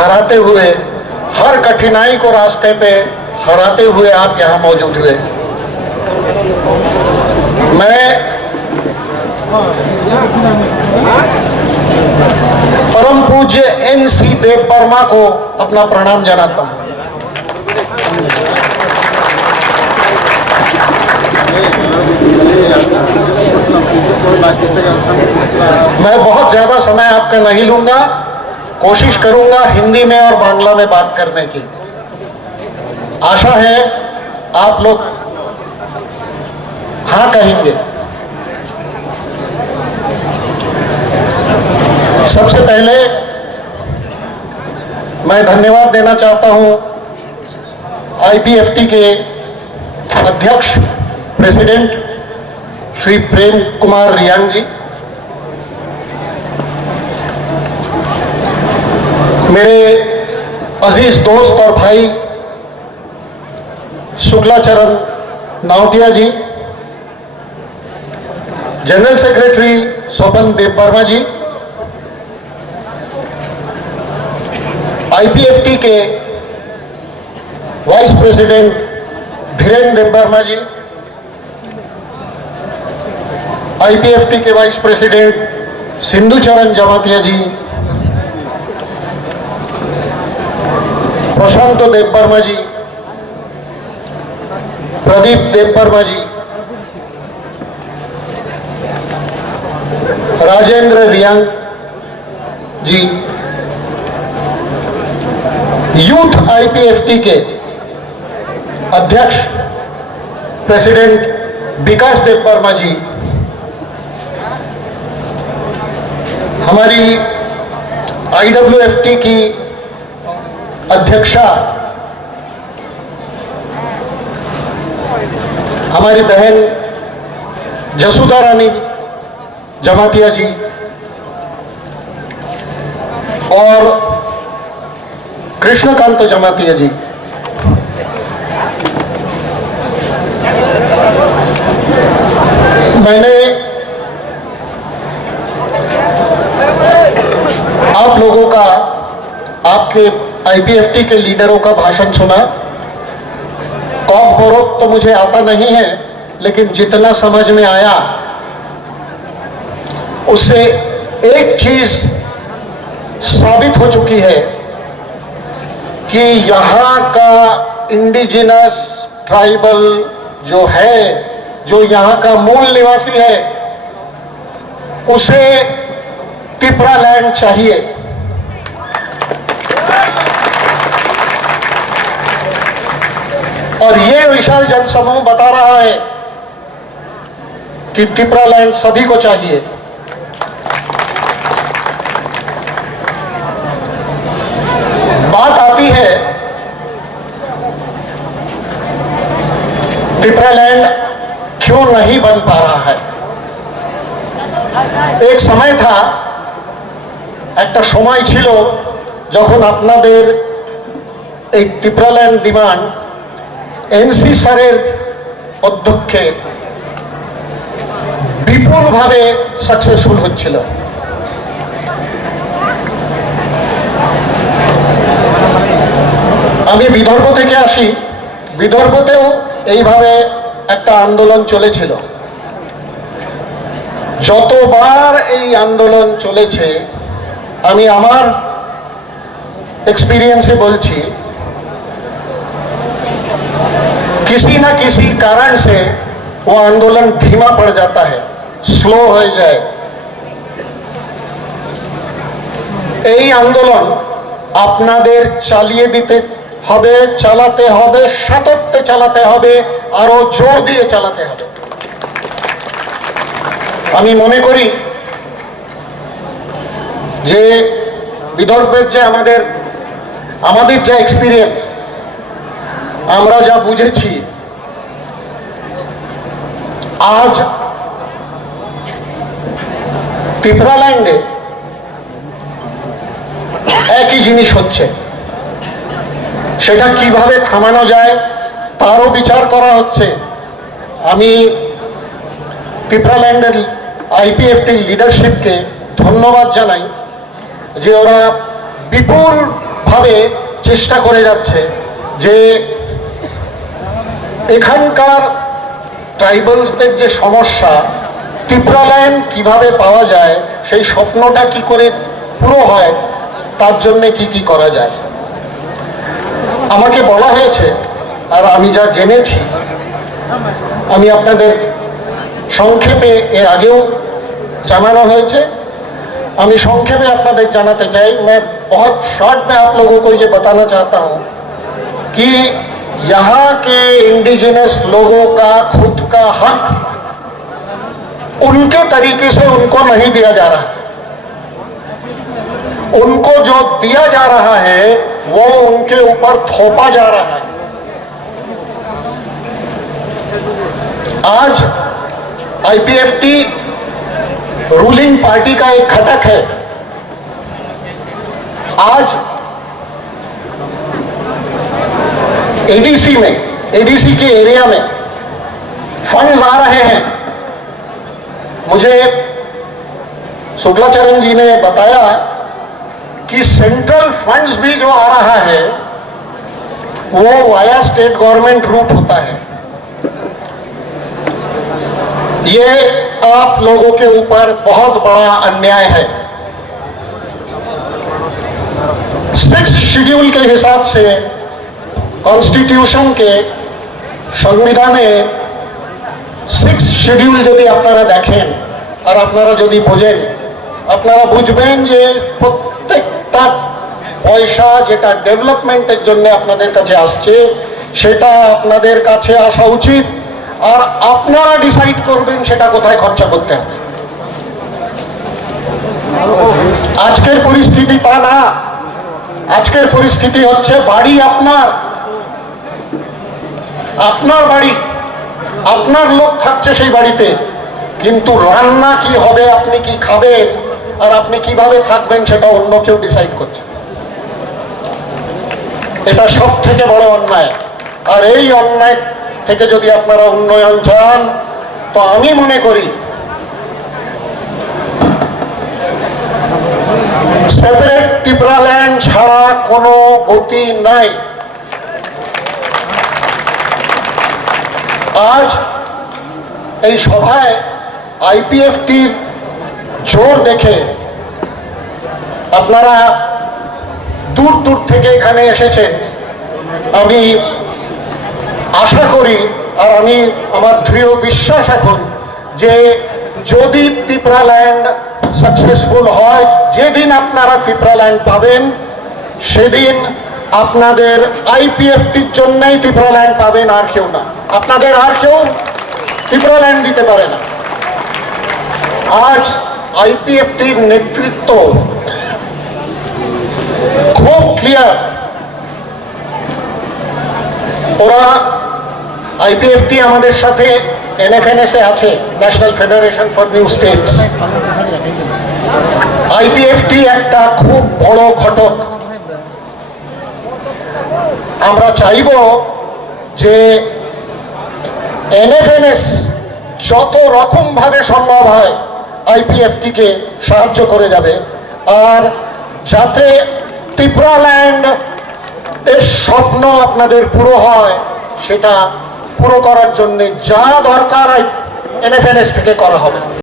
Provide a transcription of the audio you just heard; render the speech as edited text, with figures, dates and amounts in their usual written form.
हराते हुए, हर कठिनाई को रास्ते पे हराते हुए आप यहाँ मौजूद हुए। मैं परम पूज्य NC देव वर्मा को अपना प्रणाम जनाता हूँ। मैं बहुत ज्यादा समय आपका नहीं लूंगा, कोशिश करूंगा हिंदी में और बांग्ला में बात करने की। आशा है आप लोग हाँ कहेंगे। सबसे पहले मैं धन्यवाद देना चाहता हूं IPFT के अध्यक्ष प्रेसिडेंट श्री प्रेम कुमार रियांग जी, मेरे अजीज दोस्त और भाई शुक्लाचरण नावटिया जी, जनरल सेक्रेटरी स्वपन देव वर्मा जी, IPFT के वाइस प्रेसिडेंट धीरेन्द्र देव वर्मा जी, IPFT के वाइस प्रेसिडेंट सिंधुचरण जमातिया जी, प्रशांत देव वर्मा जी, प्रदीप देव वर्मा जी, राजेंद्र रियांग जी, यूथ IPFT के अध्यक्ष प्रेसिडेंट विकास देव वर्मा जी, हमारी IWFT की अध्यक्षा हमारी बहन जसुदा रानी जमातिया जी और कृष्णकांत जमातिया जी, मैंने आप लोगों का, आपके IPFT के लीडरों का भाषण सुना। कॉक बोरोक तो मुझे आता नहीं है, लेकिन जितना समझ में आया उससे एक चीज साबित हो चुकी है कि यहाँ का इंडिजिनस ट्राइबल जो है, जो यहाँ का मूल निवासी है, उसे तिपरा लैंड चाहिए। और ये विशाल जनसमूह बता रहा है कि तिपरा लैंड सभी को चाहिए। बात आती है तिपरा लैंड क्यों नहीं बन पा रहा है। एक समय था, একটা সময় ছিল যখন আপনাদের এই তিপরা ল্যান্ড ডিমান্ড NC স্যারের অধ্যক্ষে বিপুলভাবে সাকসেসফুল হচ্ছিল। আমি বিদর্ভ থেকে আসি, বিদর্ভতেও এইভাবে একটা আন্দোলন চলেছিল। যতবার এই আন্দোলন চলেছে, আমি আমার एक्सपीरियंस से बोलছি, किसी ना किसी कारण से वो आंदोलन धीमा पड़ जाता है, स्लो हो जाए। এই আন্দোলন আপনাদের চালিয়ে দিতে হবে, চালাতে হবে, সাতত্যে চালাতে হবে, আরো জোর দিয়ে চালাতে হবে। আমি মনে করি যে বিদর্ভের যে আমাদের যা এক্সপিরিয়েন্স, আমরা যা বুঝেছি, আজ তিপরা ল্যান্ডে একই জিনিস হচ্ছে। সেটা কিভাবে থামানো যায় তারও বিচার করা হচ্ছে। আমি তিপরা ল্যান্ডের IPFT লিডারশিপকে ধন্যবাদ জানাই যে ওরা বিপুল ভাবে চেষ্টা করে যাচ্ছে যে এখানকার ট্রাইবালসদের যে সমস্যা, ত্রিপুরাল্যান্ড কিভাবে পাওয়া যায়, সেই স্বপ্নটা কি করে পুরো হয়, তার জন্য কি কি করা যায়। আমাকে বলা হয়েছে, আর আমি যা জেনেছি আমি আপনাদের সংক্ষেপে এর আগেও জানানো হয়েছে, আমি संक्षेप में आपको जानते चाहिए। मैं बहुत शॉर्ट में आप लोगों को ये बताना चाहता हूँ कि यहाँ के इंडिजिनस लोगों का खुद का हक उनके तरीके से उनको नहीं दिया जा रहा है। उनको जो दिया जा रहा है वो उनके ऊपर थोपा जा रहा है। आज आईपीएफटी रूलिंग पार्टी का एक घटक है। आज एडीसी में, एडीसी के एरिया में फंड्स आ रहे हैं। मुझे शुक्लाचरण जी ने बताया कि सेंट्रल फंड्स भी जो आ रहा है वो वाया स्टेट गवर्नमेंट रूट होता है। ये आप लोगों के ऊपर बहुत बड़ा अन्याय है। 6 शेड्यूल के हिसाब से कॉन्स्टिट्यूशन के संविधाने 6 शेड्यूल यदि আপনারা দেখেন আর আপনারা যদি বোঝেন, আপনারা বুঝবেন যে প্রত্যেকটা পয়সা যেটা ডেভেলপমেন্টের জন্য আপনাদের কাছে আসছে সেটা আপনাদের কাছে আসা উচিত, আর আপনারা ডিসাইড করবেন সেটা কোথায় খরচা করতে হবে। আজকের পরিস্থিতি তা না। আজকের পরিস্থিতি হচ্ছে বাড়ি আপনার, আপনার বাড়ি, আপনার লোক থাকছে সেই বাড়িতে, কিন্তু রান্না কি হবে, আপনি কি খাবেন আর আপনি কিভাবে থাকবেন সেটা অন্য কেউ ডিসাইড করছে। এটা সব থেকে বড় অন্যায়। আর এই অন্যায় থেকে যদি আপনারা উন্নয়ন চান তো আমি মনে করি সেপারেট ত্রিপুরাল্যান্ড ছাড়া কোনো গতি নাই। আজ এই সভায় আইপিএফটির জোর দেখে আপনারা দূর দূর থেকে এখানে এসেছেন। আমি আশা করি আর আমি আমার দৃঢ় বিশ্বাস এখন যে যদি ত্রিপুরাল্যান্ড সাকসেসফুল হয়, যেদিন আপনারা ত্রিপুরাল্যান্ড পাবেন সেদিন আপনাদের আইপিএফটির জন্যই ত্রিপুরাল্যান্ড পাবেন, আর কেউ না। আপনাদের আর কেউ ত্রিপুরাল্যান্ড দিতে পারে না। আজ আইপিএফটির নেতৃত্ব খুব ক্লিয়ার। ওরা আইপিএফটি আমাদের সাথে এনএফএনএস এ আছে, national federation for new states. IPFT একটা খুব বড় ঘটক। আমরা চাইব যে এনএফএনএস যত রকম ভাবে সম্ভব হয় আইপিএফটি কে সাহায্য করে যাবে, আর যাতে ত্রিপুরাল্যান্ড এর স্বপ্ন আপনাদের পুরো হয় সেটা পুরো করার জন্য যা দরকার এনএফএনএস থেকে করা হবে।